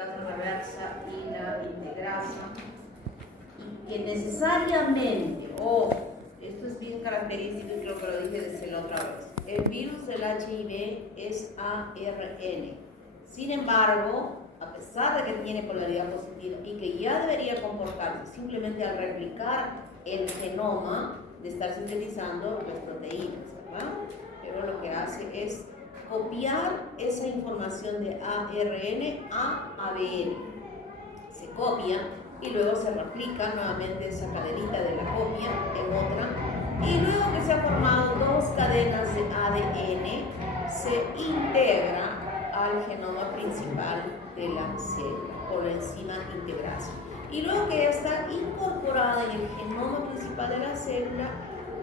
transcriptasa reversa y la integrasa, y que necesariamente, esto es bien característico y creo que lo dije desde la otra vez, el virus del HIV es ARN. Sin embargo, a pesar de que tiene polaridad positiva y que ya debería comportarse simplemente al replicar el genoma, de estar sintetizando las proteínas, ¿verdad? Pero lo que hace es copiar esa información de ARN a ADN. Se copia y luego se replica nuevamente esa cadenita de la copia en otra, y luego que se han formado dos cadenas de ADN, se integra al genoma principal de la célula por la enzima integrasa. Y luego que ya está incorporada en el genoma principal de la célula,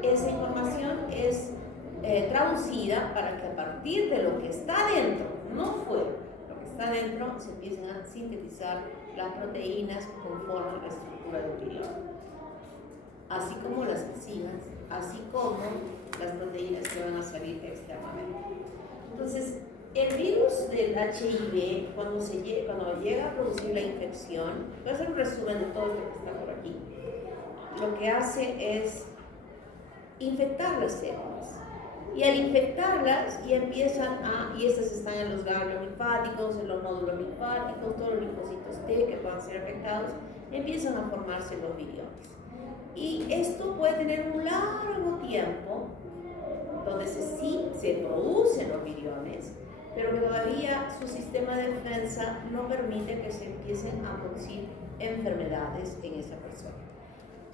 esa información es traducida para que a partir de lo que está dentro, no fuera, lo que está dentro, se empiecen a sintetizar las proteínas que conforman la estructura del virión, así como las enzimas, así como las proteínas que van a salir externamente. Entonces, el virus del HIV, cuando llega a producir la infección, voy a hacer un resumen de todo lo que está por aquí. Lo que hace es infectar las células. Y al infectarlas, y estas están en los ganglios linfáticos, en los nódulos linfáticos, todos los linfocitos T que puedan ser afectados, empiezan a formarse los viriones. Y esto puede tener un largo tiempo, donde sí se producen los viriones, pero que todavía su sistema de defensa no permite que se empiecen a producir enfermedades en esa persona.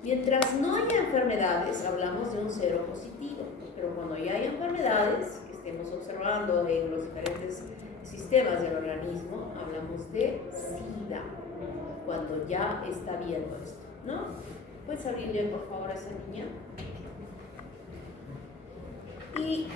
Mientras no haya enfermedades, hablamos de un cero positivo, pero cuando ya hay enfermedades que estemos observando en los diferentes sistemas del organismo, hablamos de SIDA, cuando ya está viendo esto, ¿no? ¿Puedes abrirle por favor a esa niña? Y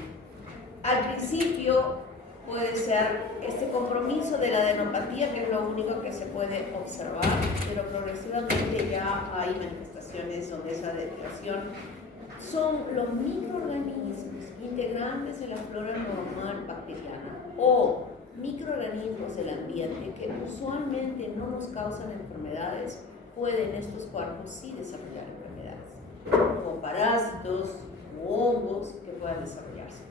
al principio puede ser este compromiso de la adenopatía, que es lo único que se puede observar, pero progresivamente ya hay manifestaciones donde esa depresión son los microorganismos integrantes de la flora normal bacteriana o microorganismos del ambiente que usualmente no nos causan enfermedades, pueden estos cuerpos sí desarrollar enfermedades, como parásitos u hongos que puedan desarrollarse.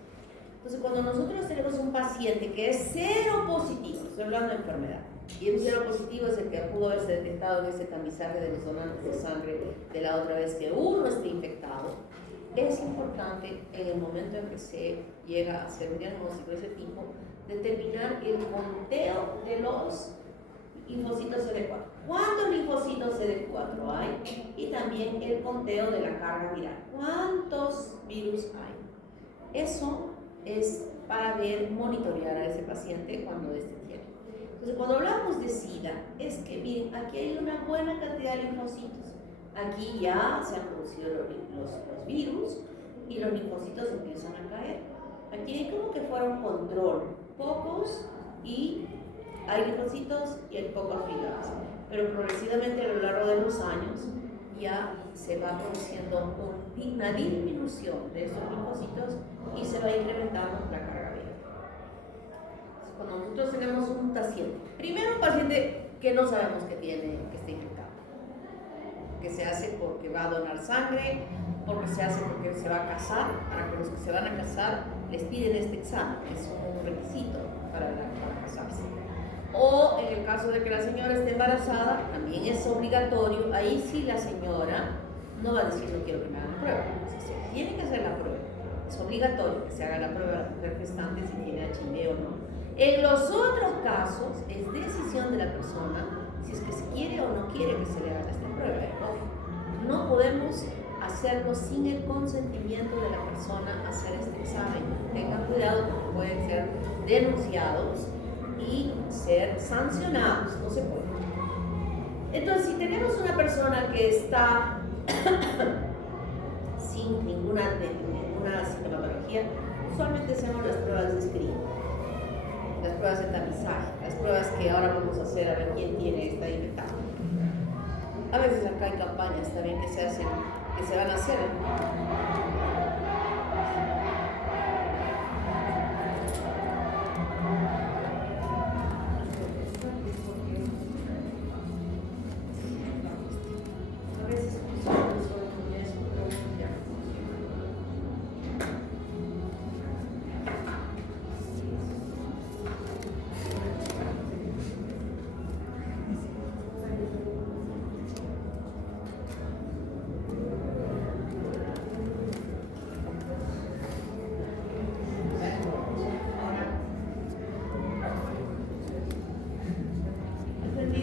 Entonces, cuando nosotros tenemos un paciente que es cero positivo, estoy hablando de enfermedad, y el cero positivo es el que pudo haberse detectado en ese tamizaje de los donantes de sangre de la otra vez que uno esté infectado, es importante en el momento en que se llega a hacer un diagnóstico de ese tipo, determinar el conteo de los linfocitos CD4. ¿Cuántos linfocitos CD4 hay? Y también el conteo de la carga viral. ¿Cuántos virus hay? Eso es para ver, monitorear a ese paciente cuando éste tiene. Entonces, cuando hablamos de SIDA, es que, miren, aquí hay una buena cantidad de linfocitos. Aquí ya se han producido los virus y los linfocitos empiezan a caer. Aquí hay como que fuera un control, pocos, y hay linfocitos y hay pocos virus. Pero progresivamente a lo largo de los años ya se va produciendo una disminución de estos linfocitos y se va incrementando la carga viral. Cuando nosotros tenemos un paciente, primero un paciente que no sabemos que está infectado, que se hace porque va a donar sangre, porque se hace porque se va a casar, para que los que se van a casar les piden este examen, es un requisito para casarse. O en el caso de que la señora esté embarazada, también es obligatorio, ahí sí la señora no va a decir no quiero que me hagan la prueba, se tiene que hacer la prueba, es obligatorio que se haga la prueba de la mujer gestante si tiene HIV o no. En los otros casos es decisión de la persona si es que se quiere o no quiere que se le haga esta prueba. No podemos hacerlo sin el consentimiento de la persona hacer este examen. Tengan cuidado porque pueden ser denunciados y ser sancionados, no se puede. Entonces, si tenemos una persona que está sin ninguna sintomatología, usualmente hacemos las pruebas de screening, las pruebas de tamizaje, las pruebas que ahora vamos a hacer a ver quién está infectado. A veces acá hay campañas también que se van a hacer.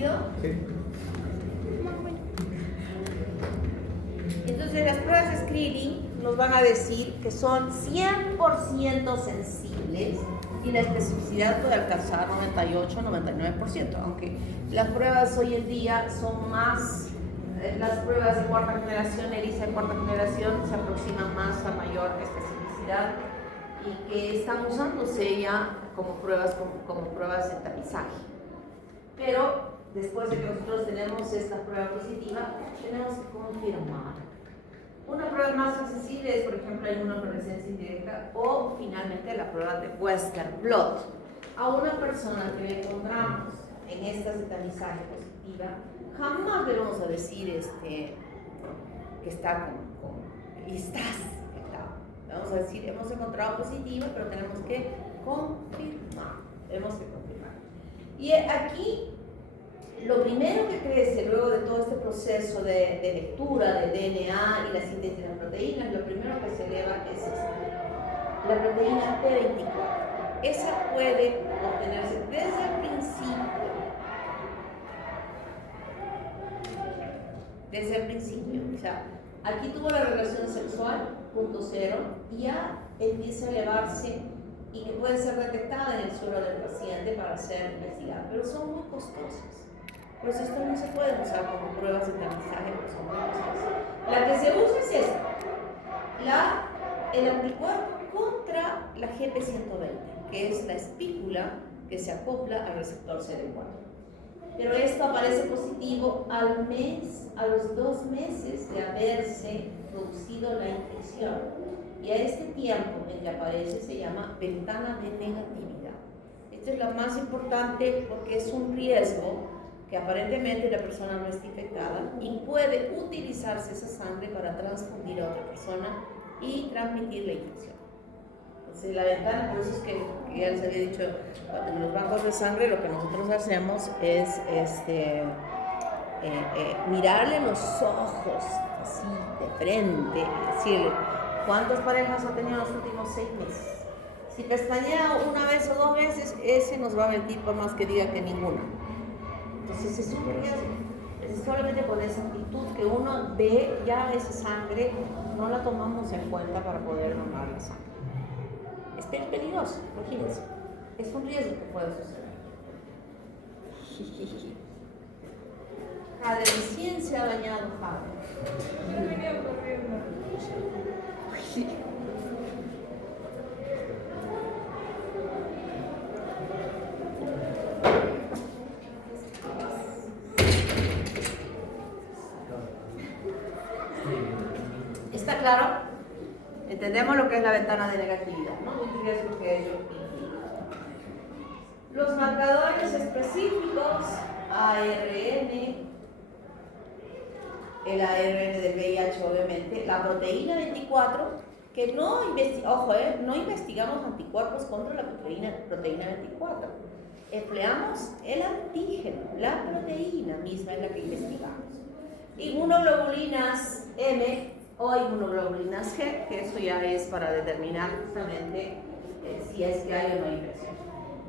entendido? Sí. Entonces las pruebas de screening nos van a decir que son 100% sensibles y la especificidad puede alcanzar 98-99%, aunque las pruebas hoy en día son más, las pruebas de cuarta generación, ELISA de cuarta generación, se aproximan más a mayor especificidad y que están usándose ya como pruebas de tamizaje. Pero después de que nosotros tenemos esta prueba positiva, tenemos que confirmar. Una prueba más accesible es, por ejemplo, la inmunofluorescencia indirecta o finalmente la prueba de Western blot. A una persona que le encontramos en estas de tamizaje positiva, jamás le vamos a decir que está y estás infectado. Vamos a decir, hemos encontrado positivo, pero tenemos que confirmar. Y aquí, lo primero que crece luego de todo este proceso de lectura del DNA y la síntesis de las proteínas, lo primero que se eleva es esta, la proteína P24. Esa puede obtenerse desde el principio. O sea, aquí tuvo la relación sexual, punto cero, y ya empieza a elevarse y que puede ser detectada en el suelo del paciente para ser investigada, pero son muy costosas. Por eso esto no se puede usar como pruebas de tamizaje, porque son muy costosas. La que se usa es esta, el anticuerpo contra la GP120, que es la espícula que se acopla al receptor CD4. Pero esto aparece positivo al mes, a los 2 meses de haberse producido la infección. Y a este tiempo en que aparece se llama ventana de negatividad. Esto es lo más importante porque es un riesgo que aparentemente la persona no está infectada y puede utilizarse esa sangre para transfundir a otra persona y transmitir la infección. Entonces la ventana, por eso es que ya les había dicho, en los bancos de sangre lo que nosotros hacemos es mirarle los ojos así de frente y decirle cuántas parejas ha tenido en los últimos 6 meses. Si pestañea una vez o 2 veces, ese nos va a mentir por más que diga que ninguna. Entonces es un riesgo. Es solamente con esa actitud que uno ve ya esa sangre, no la tomamos en cuenta para poder donar la sangre. Es peligroso, imagínense. Es un riesgo que puede suceder. Jade, recién se ha bañado Jade. Yo venía corriendo. ¿Está claro? Entendemos lo que es la ventana de negatividad, ¿no? Un riesgo que ello implica. Los marcadores específicos, ARN, el ARN del VIH obviamente, la proteína 24, que no investigamos anticuerpos contra la proteína 24. Empleamos el antígeno, la proteína misma es la que investigamos. Inmunoglobulinas M o inmunoglobulinas G, que eso ya es para determinar justamente si es que hay o no infección.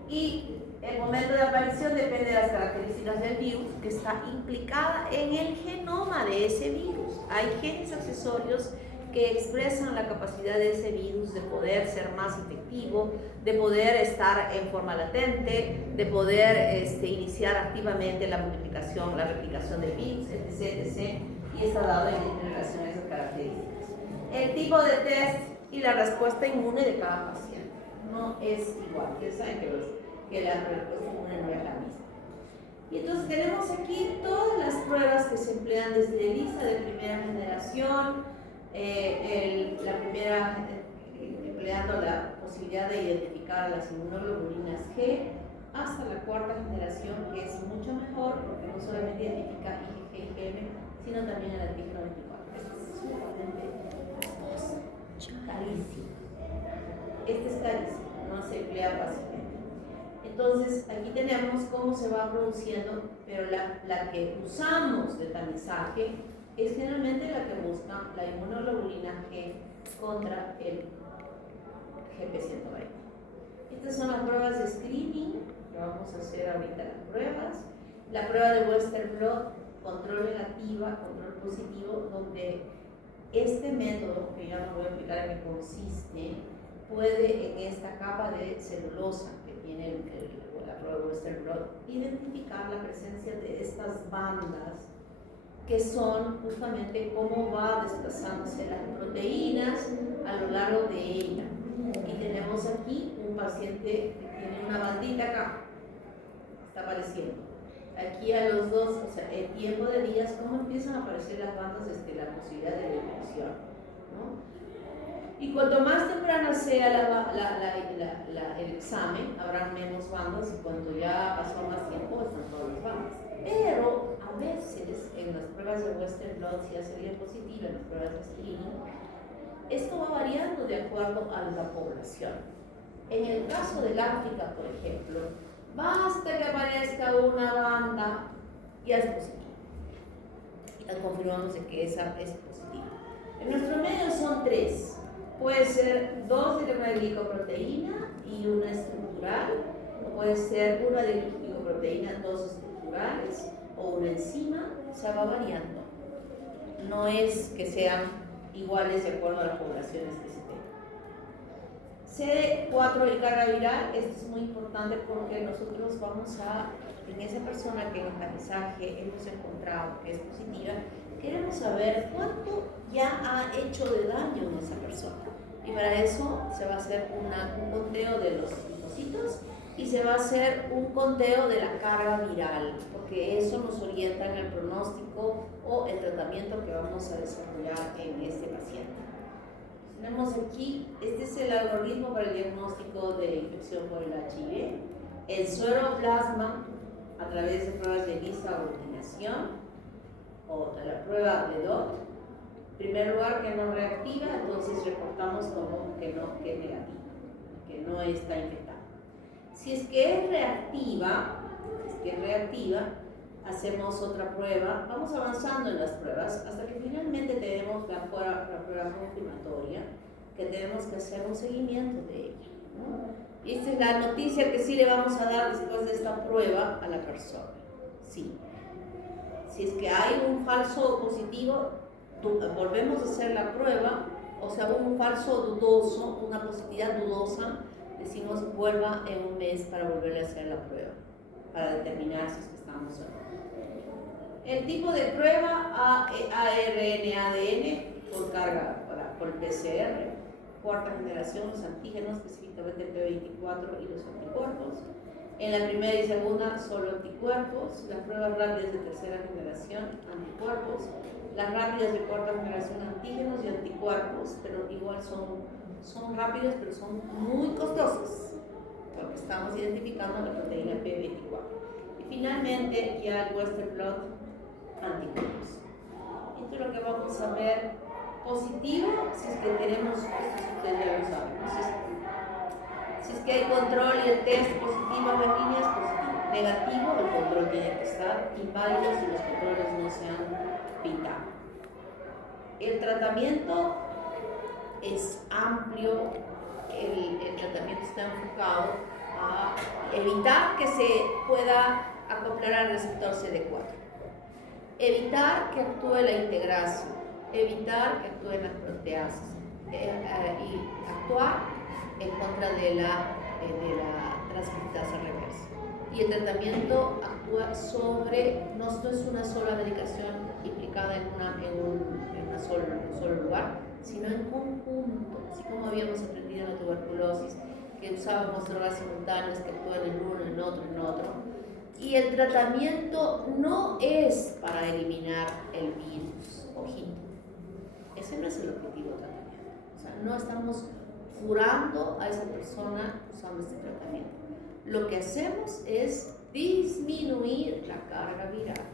Y el momento de aparición depende de las características del virus que está implicada en el genoma de ese virus. Hay genes accesorios que expresan la capacidad de ese virus de poder ser más efectivo, de poder estar en forma latente, de poder iniciar activamente la multiplicación, la replicación del virus, etc. Y está dado en relación a esas características. El tipo de test y la respuesta inmune de cada paciente no es igual. Ustedes saben que la respuesta inmune no es la misma. Y entonces tenemos aquí todas las pruebas que se emplean desde ELISA de primera generación, empleando la posibilidad de identificar las inmunoglobulinas G, hasta la cuarta generación, que es mucho mejor porque no solamente identifica IgG y IgM, sino también el antígeno 24. Este es sumamente carísimo. Este es carísimo, no se emplea fácilmente. Entonces, aquí tenemos cómo se va produciendo, pero la que usamos de tamizaje es generalmente la que busca la inmunoglobulina G contra el GP120. Estas son las pruebas de screening que vamos a hacer ahorita, las pruebas. La prueba de Western blot, control negativa, control positivo, donde este método, que ya no voy a explicar en qué consiste, puede en esta capa de celulosa que tiene la prueba de Western blot identificar la presencia de estas bandas que son justamente cómo va desplazándose las proteínas a lo largo de ella. Y tenemos aquí un paciente que tiene una bandita acá, está apareciendo. Aquí a los dos, o sea, el tiempo de días, cómo empiezan a aparecer las bandas, la posibilidad de la infección, ¿no? Y cuanto más temprana sea el examen, habrá menos bandas, y cuando ya pasó más tiempo, están todas las bandas. Pero a veces, en las pruebas de Western blot, si ya sería positiva, en las pruebas de screening, esto va variando de acuerdo a la población. En el caso del África, por ejemplo, basta que aparezca una banda, ya es positiva. Ya confirmamos de que esa es positiva. En nuestro medio son 3. Puede ser 2 de una glicoproteína y una estructural, o puede ser una de glicoproteína, 2 estructurales, o una enzima, se va variando. No es que sean iguales de acuerdo a las poblaciones que se tengan. CD4 y carga viral, esto es muy importante porque nosotros vamos a, en esa persona que en el tamizaje hemos encontrado que es positiva, queremos saber cuánto ya ha hecho de daño en esa persona. Y para eso se va a hacer un conteo de los linfocitos y se va a hacer un conteo de la carga viral, porque eso nos orienta en el pronóstico o el tratamiento que vamos a desarrollar en este paciente. Tenemos aquí, este es el algoritmo para el diagnóstico de infección por el HIV, el sueroplasma a través de pruebas de ELISA o urinación, o de la prueba de DOT. En primer lugar, que no reactiva, entonces reportamos como que no, que es negativa, que no está infectada. Si es que es reactiva, hacemos otra prueba, vamos avanzando en las pruebas hasta que finalmente tenemos la prueba confirmatoria, que tenemos que hacer un seguimiento de ella, ¿no? Y esta es la noticia que sí le vamos a dar después de esta prueba a la persona. Sí. Si es que hay un falso positivo, volvemos a hacer la prueba, o sea, un falso dudoso, una positividad dudosa, decimos vuelva en un mes para volverle a hacer la prueba, para determinar si es que estamos o no. El tipo de prueba, ARN-ADN por carga, por el PCR, cuarta generación, los antígenos, específicamente el P24 y los anticuerpos. En la primera y segunda, solo anticuerpos. Las pruebas rápidas de tercera generación, anticuerpos. Las rápidas de cuarta generación, antígenos y anticuerpos, pero igual son rápidas, pero son muy costosas, porque estamos identificando la proteína P24. Y finalmente, ya el Western blot, anticuerpos. Esto es lo que vamos a ver positivo, si es que tenemos, esto ustedes ya lo saben, ¿no? Si es que hay control y el test positivo en la línea es positivo. Negativo, el control tiene que estar inválido si los controles no se han pintado. El tratamiento es amplio, el tratamiento está enfocado a evitar que se pueda acoplar al receptor CD4, evitar que actúe la integrasa, evitar que actúen las proteasas y actuar en contra de la transcriptasa reversa. Y el tratamiento actúa sobre, no es una sola medicación implicada en un solo lugar, sino en conjunto, así como habíamos aprendido en la tuberculosis, que usábamos drogas simultáneas que actúan en uno, en otro. Y el tratamiento no es para eliminar el virus, ojito. Ese no es el objetivo del tratamiento. O sea, no estamos curando a esa persona usando este tratamiento. Lo que hacemos es disminuir la carga viral.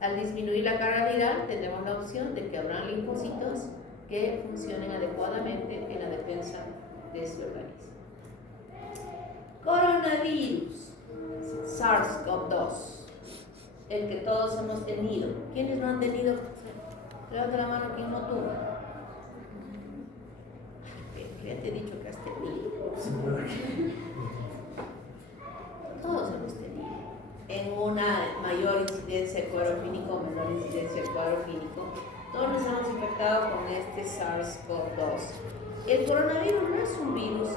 Al disminuir la carga viral, tenemos la opción de que habrá linfocitos que funcionen adecuadamente en la defensa de ese organismo. Coronavirus, SARS-CoV-2, el que todos hemos tenido. ¿Quiénes no han tenido? Levanta la mano quien no tuvo. Ya te he dicho que has tenido. Todos hemos tenido. en una mayor incidencia de cuadro clínico o menor incidencia de cuadro clínico. Todos nos hemos infectado con este SARS-CoV-2. El coronavirus no es un virus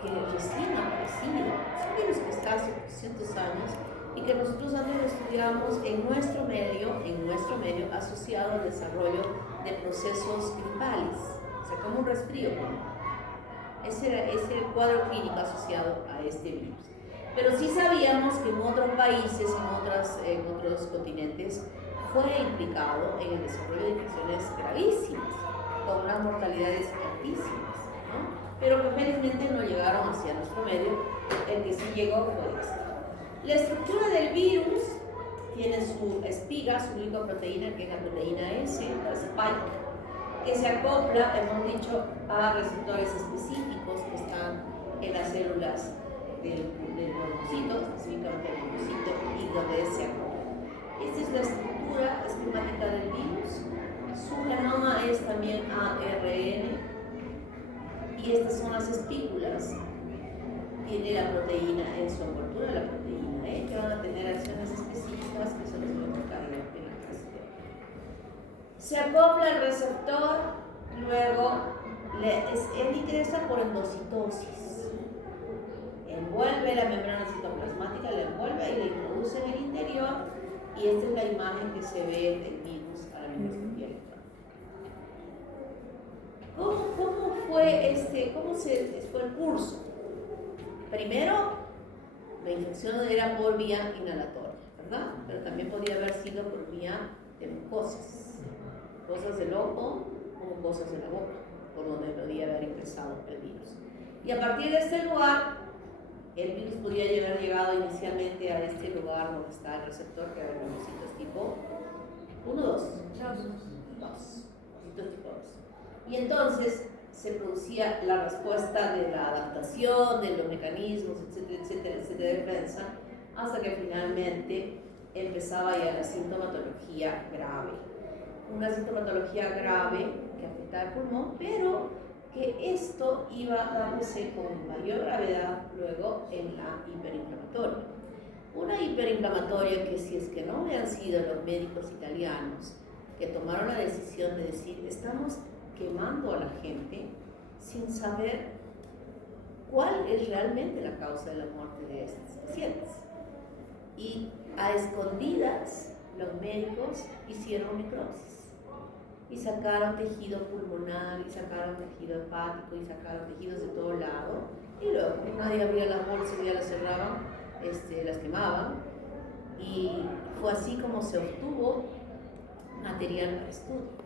que recién ha aparecido, es un virus que está hace 300 años y que nosotros antes lo estudiamos en nuestro medio asociado al desarrollo de procesos gripales, o sea, como un resfrío. Ese es el cuadro clínico asociado a este virus. Pero sí sabíamos que en otros países, en otros continentes, fue implicado en el desarrollo de infecciones gravísimas, con unas mortalidades altísimas, ¿no? Pero que felizmente no llegaron hacia nuestro medio. El que sí llegó fue este. La estructura del virus tiene su espiga, su glicoproteína, que es la proteína S, la spike, que se acopla, hemos dicho, a receptores específicos que están en las células del monocito, específicamente el monocito, y donde se acopla. Esta es la estructura esquemática del virus. Su genoma es también ARN, y estas son las espículas. Tiene la proteína en su envoltura, la proteína E, que van a tener acciones específicas que se les voy a explicar en la clase. Se acopla el receptor, luego él ingresa por endocitosis. Envuelve la membrana citoplasmática, la envuelve y la introduce en el interior, y esta es la imagen que se ve del virus a la microscopía electrónica. ¿Cómo fue el curso? Primero, la infección era por vía inhalatoria, ¿verdad? Pero también podía haber sido por vía de mucosas, cosas del ojo o mucosas de la boca, por donde podía haber ingresado el virus. Y a partir de este lugar, el virus podía haber llegado inicialmente a este lugar donde está el receptor, que era el monocitos tipo 1, 2, 2, monocitos tipo 2. Y entonces se producía la respuesta de la adaptación, de los mecanismos, etcétera, de defensa, hasta que finalmente empezaba ya la sintomatología grave. Una sintomatología grave que afectaba el pulmón, pero que esto iba dándose con mayor gravedad luego en la hiperinflamatoria. Una hiperinflamatoria que, si es que no hubieran sido los médicos italianos que tomaron la decisión de decir, estamos quemando a la gente sin saber cuál es realmente la causa de la muerte de estos pacientes. Y a escondidas los médicos hicieron necropsis y sacaron tejido pulmonar, y sacaron tejido hepático, y sacaron tejidos de todo lado, y luego nadie abría las bolsas, ya las cerraban, las quemaban, y fue así como se obtuvo material para estudio.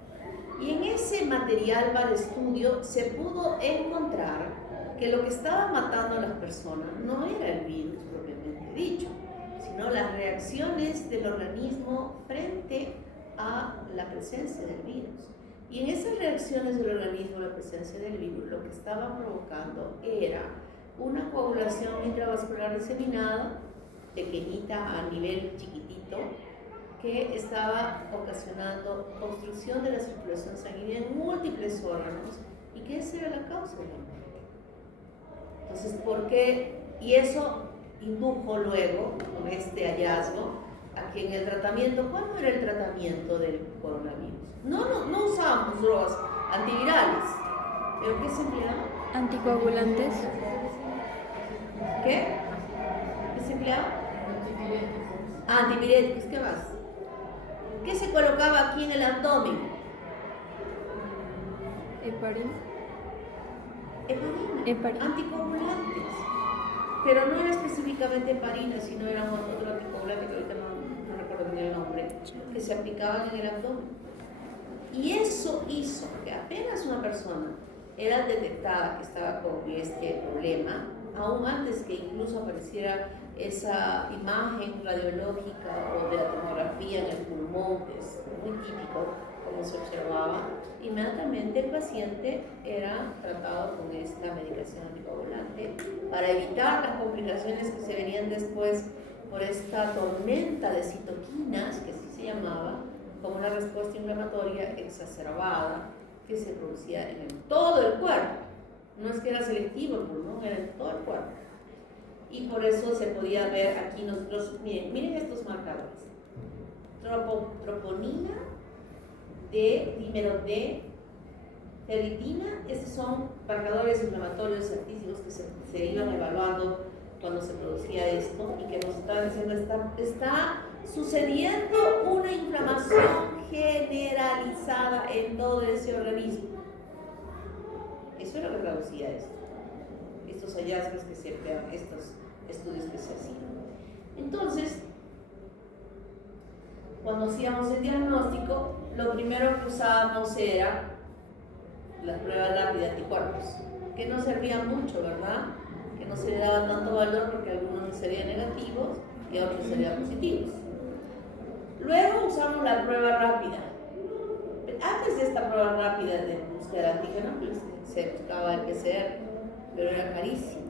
Y en ese material para estudio se pudo encontrar que lo que estaba matando a las personas no era el virus propiamente dicho, sino las reacciones del organismo frente a la presencia del virus. Y en esas reacciones del organismo a la presencia del virus, lo que estaba provocando era una coagulación intravascular diseminada, pequeñita a nivel chiquitito, que estaba ocasionando obstrucción de la circulación sanguínea en múltiples órganos, y que esa era la causa de la muerte. Entonces, ¿por qué? Y eso indujo luego, con este hallazgo, a que en el tratamiento, ¿cuál era el tratamiento del coronavirus? No usábamos drogas antivirales, ¿pero qué se empleaba? Anticoagulantes. ¿Qué? ¿Qué se empleaba? Antipiréticos, ¿qué más? ¿Qué se colocaba aquí en el abdomen? Heparina. Heparina. Anticoagulantes. Pero no era específicamente heparina, sino era otro anticoagulante que ahorita no recuerdo bien el nombre, que se aplicaban en el abdomen. Y eso hizo que apenas una persona era detectada que estaba con este problema, aún antes que incluso apareciera esa imagen radiológica o de la tomografía en el pulmón, que es muy típico como se observaba, inmediatamente el paciente era tratado con esta medicación anticoagulante para evitar las complicaciones que se venían después por esta tormenta de citoquinas, que así se llamaba, como una respuesta inflamatoria exacerbada que se producía en todo el cuerpo. No es que era selectivo el pulmón, era en todo el cuerpo. y por eso se podía ver aquí nosotros, miren estos marcadores. Troponina, dímero D, ferritina, estos son marcadores inflamatorios altísimos que se iban evaluando cuando se producía esto y que nos están diciendo está sucediendo una inflamación generalizada en todo ese organismo. Eso es lo que traducía esto, estos hallazgos que se crean, estos estudios que se hacían. Entonces, cuando hacíamos el diagnóstico, lo primero que usábamos era la prueba rápida de anticuerpos, que no servían mucho, ¿verdad? Que no se le daba tanto valor porque algunos serían negativos y otros serían positivos. Luego usamos la prueba rápida. Antes de esta prueba rápida de búsqueda de antígeno, pues, se buscaba el PCR, pero era carísimo.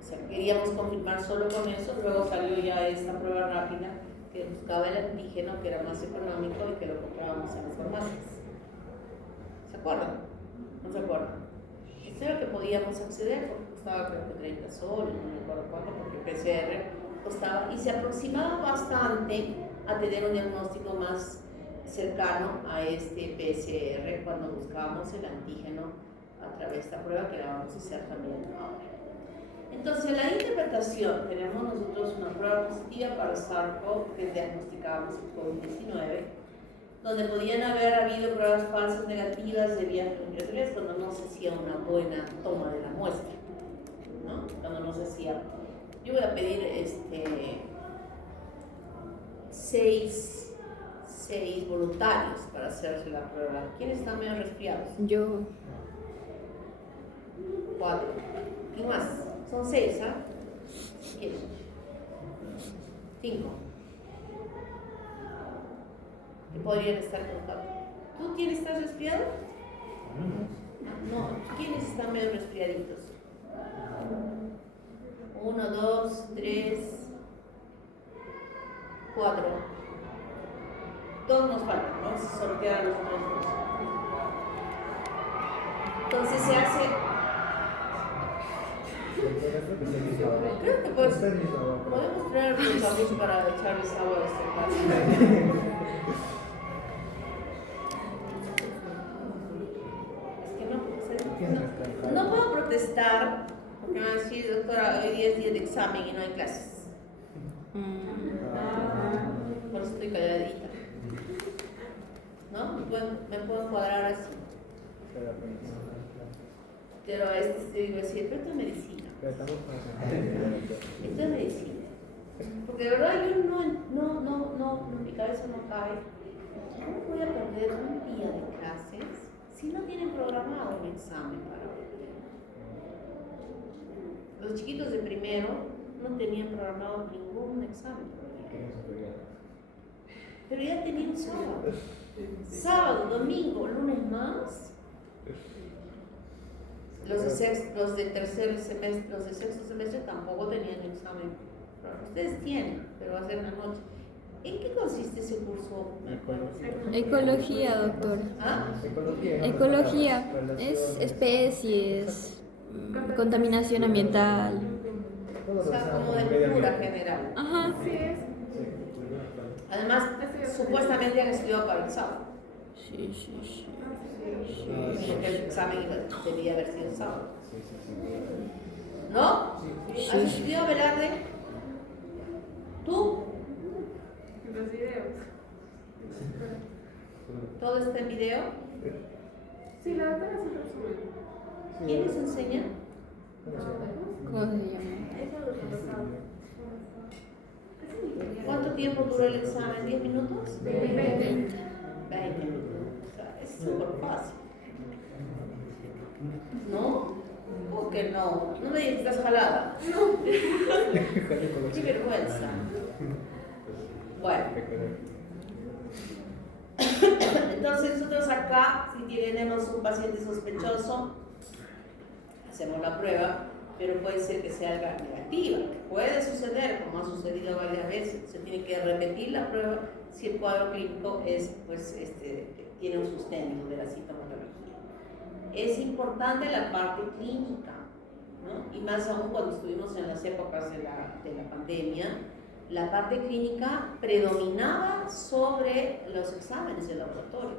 O sea, queríamos confirmar solo con eso. Luego salió ya esta prueba rápida que buscaba el antígeno, que era más económico y que lo comprábamos en las farmacias. ¿Se acuerdan? ¿No se acuerdan? Esto era lo que podíamos acceder porque costaba creo que 30 soles, no me acuerdo cuánto, porque PCR costaba y se aproximaba bastante a tener un diagnóstico más cercano a este PCR cuando buscábamos el antígeno a través de esta prueba que la vamos a hacer también ahora. Entonces, la interpretación, tenemos nosotros una prueba positiva para SARS-CoV que diagnosticábamos el COVID-19, donde podían haber habido pruebas falsas negativas de vías respiratorias cuando no se hacía una buena toma de la muestra, ¿no? Cuando no se hacía. Yo voy a pedir seis voluntarios para hacerse la prueba. ¿Quiénes están medio resfriados? Yo. 4. ¿Quién más? Son 6, ¿ah? ¿Quién? 5. Que podrían estar contados. ¿Tú estás resfriado? No. ¿Quiénes están medio resfriaditos? 1, 2, 3, 4. 2 nos faltan, vamos a sortear a los otros 2. Entonces se hace. Creo que podemos traer los aguas para echarles agua a este caso. Es que no puedo protestar porque me van a decir, doctora, hoy día es día de examen y no hay clases. Por eso estoy calladita. ¿No? Me puedo cuadrar así. Pero digo así, pero esto es medicina. Esto es medicina. Porque de verdad yo mi cabeza no cabe. ¿Cómo voy a perder un día de clases si no tienen programado un examen para hoy? Los chiquitos de primero no tenían programado ningún examen todavía. Pero ya tenían sábado. Sábado, domingo, lunes más. Los de tercer semestre, los de sexto semestre tampoco tenían examen. Ustedes tienen, pero va a ser una noche. ¿En qué consiste ese curso? Ecología, doctor. ¿Ah? Ecología es especies, contaminación ambiental. O sea, como de cultura general. Ajá. Además, supuestamente han estudiado para el sábado. Sí. Porque el examen debía haber sido sábado. ¿No? ¿Has estudiado, Velarde? ¿Tú? Los videos. ¿Todo está en video? Sí, la doctora sí resume. ¿Quién les enseña? ¿Cómo se llama? ¿Cuánto tiempo duró el examen? ¿10 minutos? 20. 20 minutos. O sea, es súper fácil. ¿No? ¿Cómo que no? No me digas que estás jalada. No. Qué vergüenza. Bueno. Entonces nosotros acá, si tenemos un paciente sospechoso, hacemos la prueba, pero puede ser que sea negativa. Puede suceder, como ha sucedido varias veces. Se tiene que repetir la prueba si el cuadro clínico es, pues, tiene un sustento de la sintomatología. Es importante la parte clínica, ¿no? Y más aún cuando estuvimos en las épocas de la pandemia, la parte clínica predominaba sobre los exámenes de laboratorio,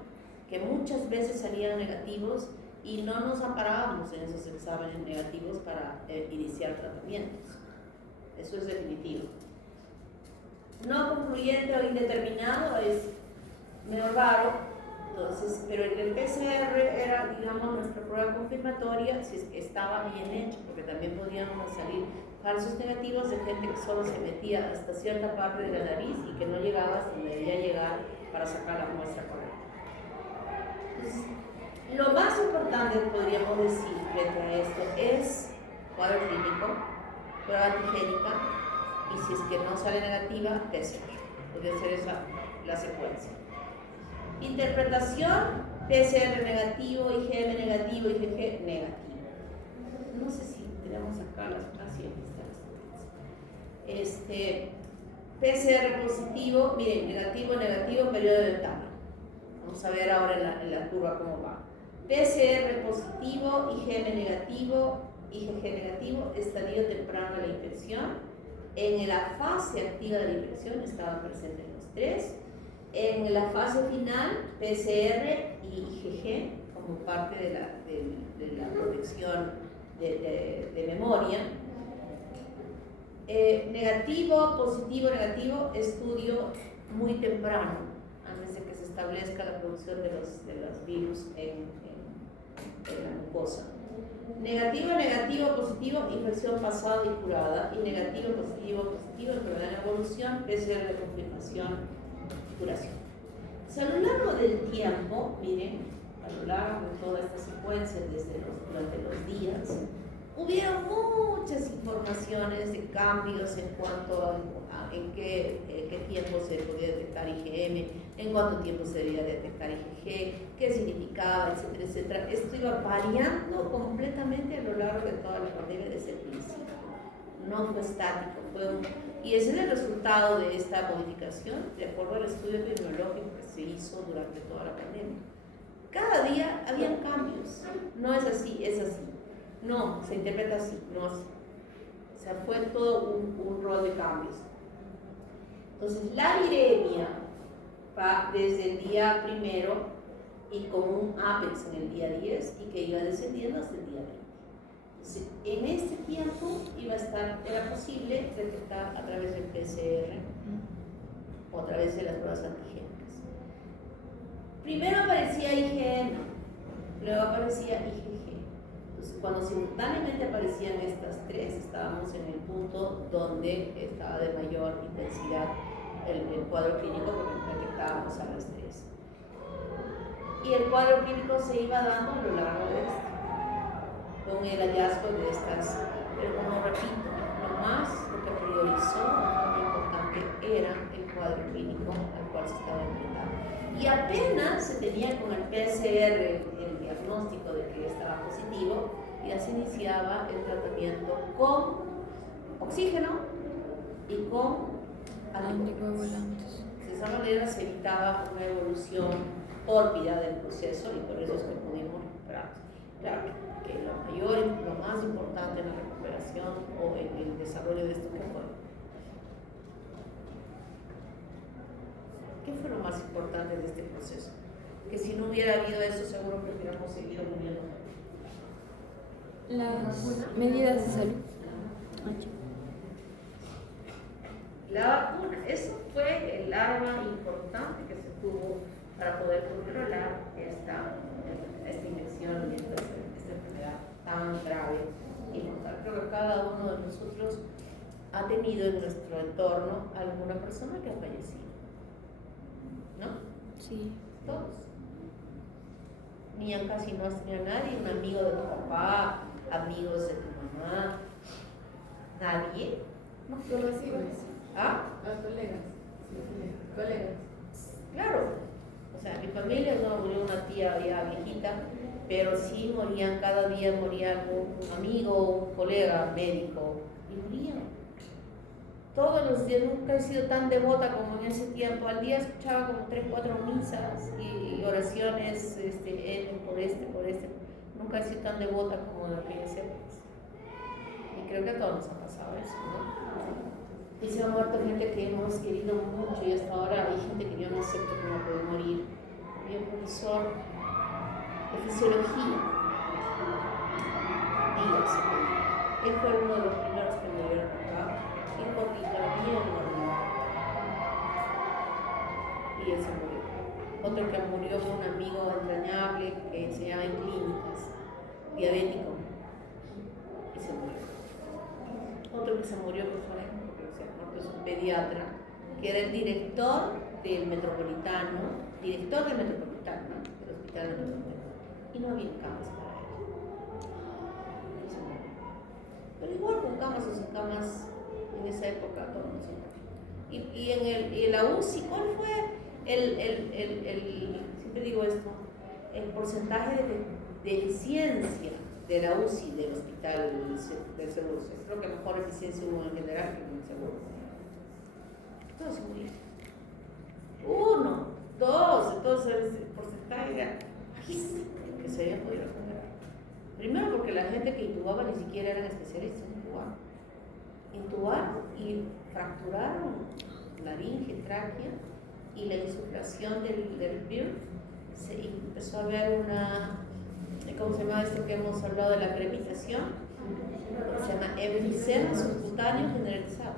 que muchas veces salían negativos y no nos amparábamos en esos exámenes negativos para iniciar tratamientos. Eso es definitivo. No concluyente o indeterminado es medio raro, entonces, pero el PCR era, digamos, nuestra prueba confirmatoria si es que estaba bien hecho, porque también podían salir falsos negativos de gente que solo se metía hasta cierta parte de la nariz y que no llegaba hasta donde debía llegar para sacar la muestra correcta. Entonces, lo más importante, podríamos decir, frente a esto es cuadro clínico, prueba antigénica, y si es que no sale negativa, PCR. Podría ser esa la secuencia. Interpretación, PCR negativo, IgM negativo, IgG negativo. No sé si tenemos acá las PCR positivo, miren, negativo, periodo de ventana. Vamos a ver ahora en la curva cómo va. PCR positivo, IgM negativo, IgG negativo, estadio temprano de la infección. En la fase activa de la infección estaban presentes los tres. En la fase final, PCR y IgG como parte de la protección de memoria. Negativo, positivo, negativo, estudio muy temprano, antes de que se establezca la producción de los virus en la mucosa. Negativo, positivo, infección pasada y curada. Y negativo, positivo, enfermedad en evolución, PCR de confirmación y curación. Entonces, a lo largo del tiempo, miren, a lo largo de toda esta secuencia, durante los días, hubieron muchas informaciones de cambios en cuanto a en qué tiempo se podía detectar IgM, en cuánto tiempo se debía detectar IgG, qué significaba, etcétera, etcétera. Esto iba variando completamente a lo largo de toda la pandemia desde el principio. No fue estático, y ese es el resultado de esta modificación, de acuerdo al estudio epidemiológico que se hizo durante toda la pandemia. Cada día habían cambios, no es así, es así. No, se interpreta así, no así. O sea, fue todo un rol de cambios. Entonces, la viremia va desde el día primero y con un apex en el día 10 y que iba descendiendo hasta el día 20. Entonces, en este tiempo era posible detectar a través del PCR o a través de las pruebas antigénicas. Primero aparecía IgM, luego aparecía IgG. Cuando simultáneamente aparecían estas tres, estábamos en el punto donde estaba de mayor intensidad el cuadro clínico, porque detectábamos a las tres. Y el cuadro clínico se iba dando a lo largo de esto, con el hallazgo de estas. Pero como repito, lo que priorizó, lo importante era el cuadro clínico al cual se estaba enfrentando. Y apenas se tenía con el PCR el diagnóstico de que estaba positivo, ya se iniciaba el tratamiento con oxígeno y con anticoagulantes. De esa manera se evitaba una evolución tórpida del proceso y por eso es que pudimos recuperar. Claro que lo más importante en la recuperación o en el desarrollo de esto, ¿qué fue lo más importante de este proceso? Que si no hubiera habido eso, seguro que hubiéramos seguido muriendo. Las medidas de salud. La vacuna, eso fue el arma importante que se tuvo para poder controlar esta infección y esta enfermedad tan grave y mortal. Creo que cada uno de nosotros ha tenido en nuestro entorno alguna persona que ha fallecido, ¿no? Sí. Todos. Ni casi no has tenido a nadie, un amigo de tu papá, amigos de tu mamá, nadie. No, conocidos. ¿Ah? A colegas. Sí, colegas. Claro. O sea, mi familia no murió una tía ya viejita, pero sí morían, cada día moría un amigo, un colega médico, y morían. Todos los días, nunca he sido tan devota como en ese tiempo. Al día escuchaba como 3, 4 misas y oraciones, por este. Nunca he sido tan devota como en aquellas épocas. Y creo que a todos nos ha pasado eso, ¿no? Y se ha muerto gente que hemos querido mucho y hasta ahora hay gente que yo no acepto que no puede morir. Había un profesor de fisiología, Díaz, él fue uno de los primeros que murieron acá, y porque bien morir. Y él se murió. Otro que murió fue un amigo entrañable que se llama en clínicas, diabético, y se murió. Otro que se murió por ejemplo, es un pediatra, que era el director del Metropolitano, del Hospital Metropolitano, y no había camas para él. Y se murió. Pero igual con camas o sin camas, en esa época todo el mundo. Y en la UCI, ¿cuál fue siempre digo esto, el porcentaje de eficiencia de la UCI del hospital del seguro? Creo que mejor eficiencia hubo en general que en el seguro. Todos se murieron. 1, 2, entonces el porcentaje era bajísimo que se había podido recuperar. Primero porque la gente que intubaba ni siquiera eran especialistas en intubar. Intubaron y fracturaron laringe, tráquea, y la insuflación del virus, se empezó a ver una, ¿cómo se llama esto que hemos hablado de la crepitación? Se llama enfisema subcutáneo generalizado,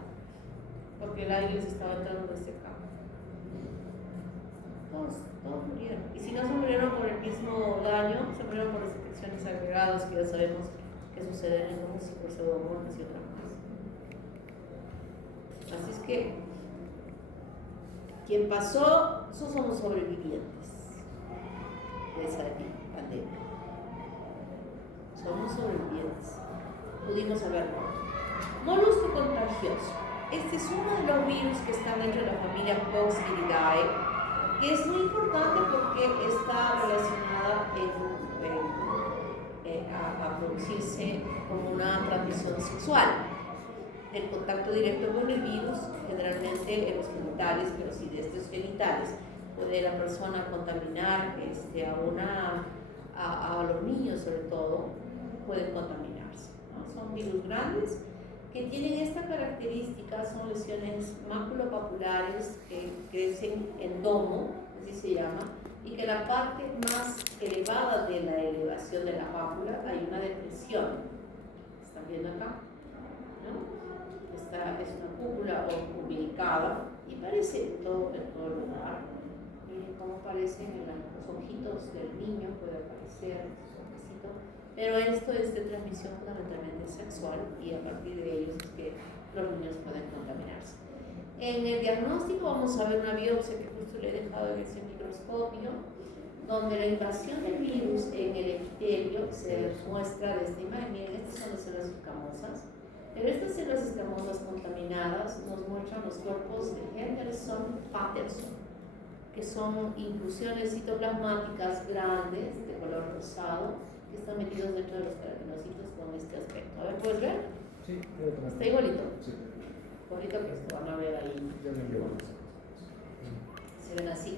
porque el aire les estaba entrando desde acá. Todos murieron. Y si no se murieron por el mismo daño, se murieron por las infecciones agregadas que ya sabemos que suceden en los por pseudomonas y otras más. Así es que quien pasó, somos sobrevivientes de esa pandemia. Somos sobrevivientes. Pudimos haberlo. Molusco contagioso. Este es uno de los virus que están dentro de la familia Poxviridae, que es muy importante porque está relacionada a producirse como una transmisión sexual. El contacto directo con el virus, generalmente en los genitales, pero si de estos genitales puede la persona contaminar a los niños sobre todo, pueden contaminarse, ¿no? Son virus grandes que tienen esta característica, son lesiones maculopapulares que crecen en domo, así se llama, y que la parte más elevada de la elevación de la pápula hay una depresión. ¿Están viendo acá? ¿No? Esta es una cúpula umbilicada y parece en todo lugar. Miren cómo aparecen en los ojitos del niño, puede aparecer un ojito, pero esto es de transmisión fundamentalmente sexual y a partir de ellos es que los niños pueden contaminarse. En el diagnóstico vamos a ver una biopsia que justo le he dejado en ese microscopio, donde la invasión del virus en el epitelio se muestra de esta imagen. Miren, estas son las células escamosas. Pero estas células escamosas contaminadas nos muestran los cuerpos de Henderson-Patterson, que son inclusiones citoplasmáticas grandes de color rosado que están metidos dentro de los queratinocitos con este aspecto. A ver, ¿puedes ver? Sí, está igualito. Sí. Igualito que esto, van a ver ahí. Ya me envió. Se ven así.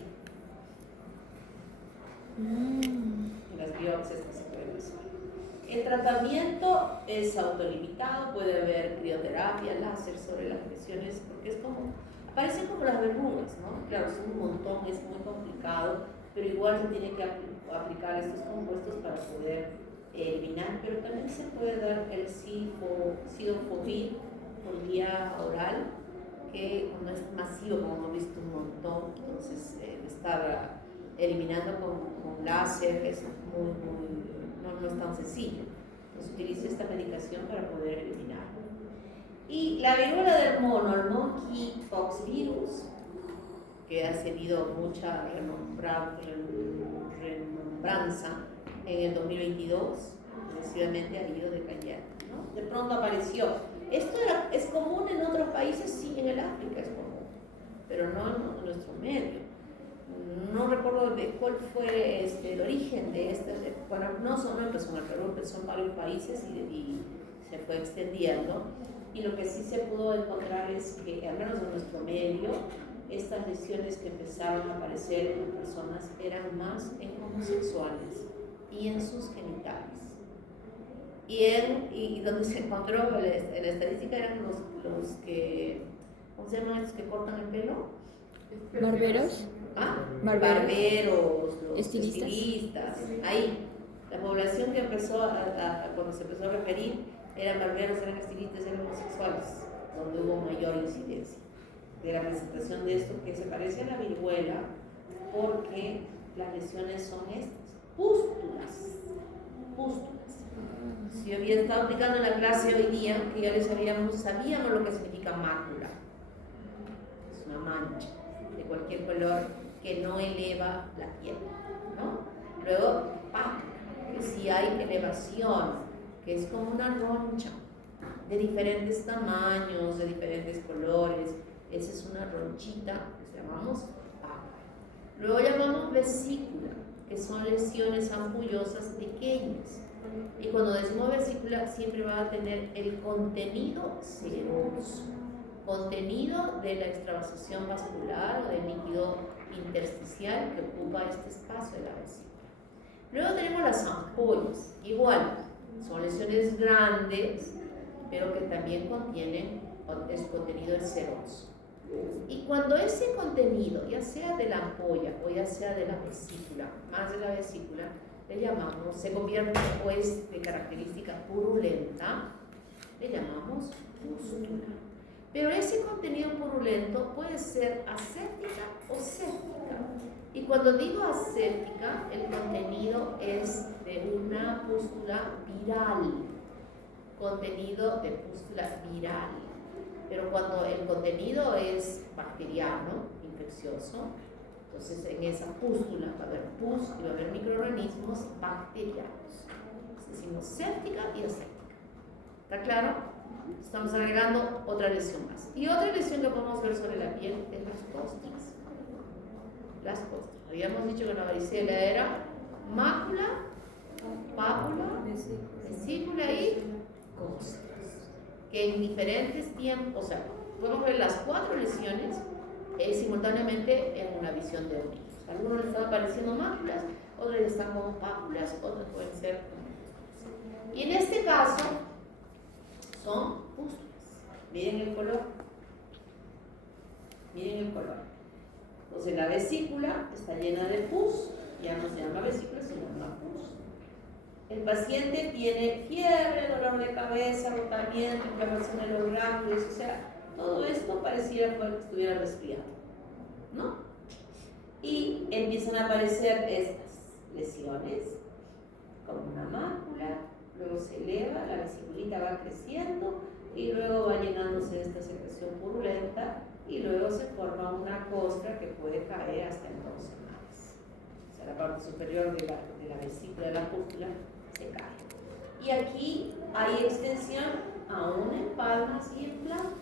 En las biopsias que se pueden hacer. El tratamiento es autolimitado, puede haber crioterapia, láser sobre las lesiones, porque es como, aparecen como las verrugas, ¿no? Claro, son un montón, es muy complicado, pero igual se tiene que aplicar estos compuestos para poder eliminar, pero también se puede dar el sidofovir por vía oral, que cuando es masivo, como hemos visto un montón, entonces estar eliminando con láser es no es tan sencillo. Entonces utiliza esta medicación para poder eliminarlo. Y la viruela del mono, el monkeypox virus, que ha tenido mucha renombranza en el 2022, progresivamente ha ido decayendo, ¿no? De pronto apareció. Esto es común en otros países, sí, en el África es común, pero no en nuestro medio. No recuerdo de cuál fue el origen de este, bueno, no empezó en el Perú, empezó en varios países y se fue extendiendo. Y lo que sí se pudo encontrar es que, al menos en nuestro medio, estas lesiones que empezaron a aparecer en personas eran más en homosexuales y en sus genitales. y donde se encontró en la estadística eran los que, ¿cómo se llaman estos que cortan el pelo? ¿Barberos? ¿Ah? Barberos. Barberos, los Estilistas. estilistas. Ahí, la población que empezó cuando se empezó a referir, eran barberos, eran estilistas, eran homosexuales, donde hubo mayor incidencia de la presentación de esto, que se parece a la viruela, porque las lesiones son estas, pústulas. Si yo había estado aplicando en la clase hoy día, que ya sabíamos lo que significa mácula. Es una mancha de cualquier color que no eleva la piel, ¿no? Luego, pápula, que si hay elevación, que es como una roncha de diferentes tamaños, de diferentes colores. Esa es una ronchita que llamamos pápula. Luego llamamos vesícula, que son lesiones ampullosas pequeñas. Y cuando decimos vesícula, siempre va a tener el contenido seroso, contenido de la extravasación vascular o del líquido intersticial que ocupa este espacio de la vesícula. Luego tenemos las ampollas, igual, son lesiones grandes, pero que también contienen, su contenido es seroso. Y cuando ese contenido, ya sea de la ampolla o ya sea de la vesícula, más de la vesícula, le llamamos, se convierte o es de característica purulenta, le llamamos pústula. Pero ese contenido purulento puede ser aséptica o séptica. Y cuando digo aséptica, el contenido es de una pústula viral, contenido de pústula viral. Pero cuando el contenido es bacteriano, infeccioso, entonces en esa pústula va a haber pus y va a haber microorganismos bacterianos. Decimos séptica y aséptica. ¿Está claro? Estamos agregando otra lesión más. Y otra lesión que podemos ver sobre la piel es las costras. Las costras. Habíamos dicho que la varicela era mácula, pápula, vesícula y costras. Que en diferentes tiempos, o sea, podemos ver las 4 lesiones simultáneamente en una visión de un niño. Algunos les están apareciendo máculas, otros les están como pápulas, otros pueden ser como. Y en este caso son pústulas. Miren el color. Miren el color. Entonces la vesícula está llena de pus, ya no se llama vesícula, se llama pus. El paciente tiene fiebre, dolor de cabeza, agotamiento, inflamación en los ganglios, o sea, todo esto pareciera que estuviera resfriado, ¿no? Y empiezan a aparecer estas lesiones, como una mácula, luego se eleva, la vesiculita va creciendo y luego va llenándose de esta secreción purulenta y luego se forma una costra que puede caer hasta en 2 semanas. O sea, la parte superior de la vesícula de la pústula se cae. Y aquí hay extensión aún en palmas y en plantas.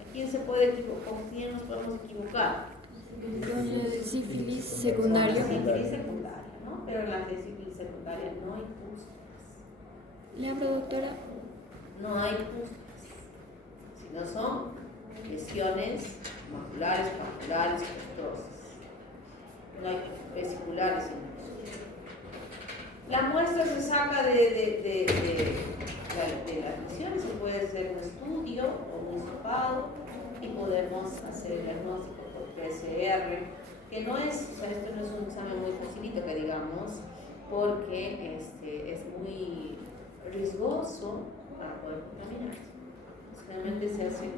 ¿A quién se puede equivocar? ¿Con quién nos podemos equivocar? Con el sífilis secundario. Con la sífilis secundaria, ¿no? Pero en la sífilis secundaria no hay pústulas. ¿Le hablo, doctora? No hay pústulas, sino son lesiones maculares, papulares, costrosas. No hay vesiculares. La muestra se saca de las lesiones, se puede hacer un estudio o un hisopado y podemos hacer el diagnóstico por PCR, que no es, o sea, esto no es un examen muy facilito que digamos, porque es muy riesgoso para poder contaminarse. Generalmente se hace,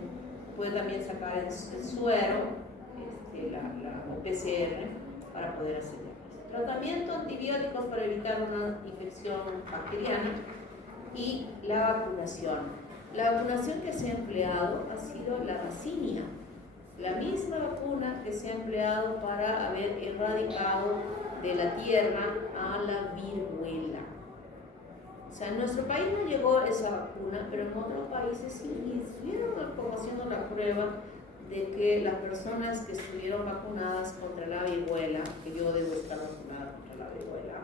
puede también sacar el suero, la PCR, para poder hacer tratamiento, antibióticos para evitar una infección bacteriana y la vacunación. La vacunación que se ha empleado ha sido la vacinia, la misma vacuna que se ha empleado para haber erradicado de la tierra a la viruela. O sea, en nuestro país no llegó esa vacuna, pero en otros países sí, y estuvieron como haciendo la prueba de que las personas que estuvieron vacunadas contra la viruela, que yo debo estar vacunada contra la viruela,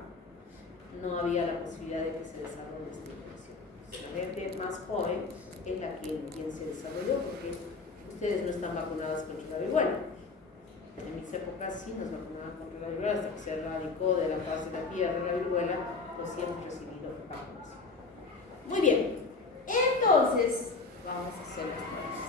no había la posibilidad de que se desarrolle esta infección. La gente más joven es la quien se desarrolló, porque ustedes no están vacunadas contra la viruela. En mis épocas sí nos vacunaban contra la viruela, hasta que se erradicó de la faz de la tierra la viruela, pues sí hemos recibido vacunas. Muy bien. Entonces, vamos a hacer las pruebas.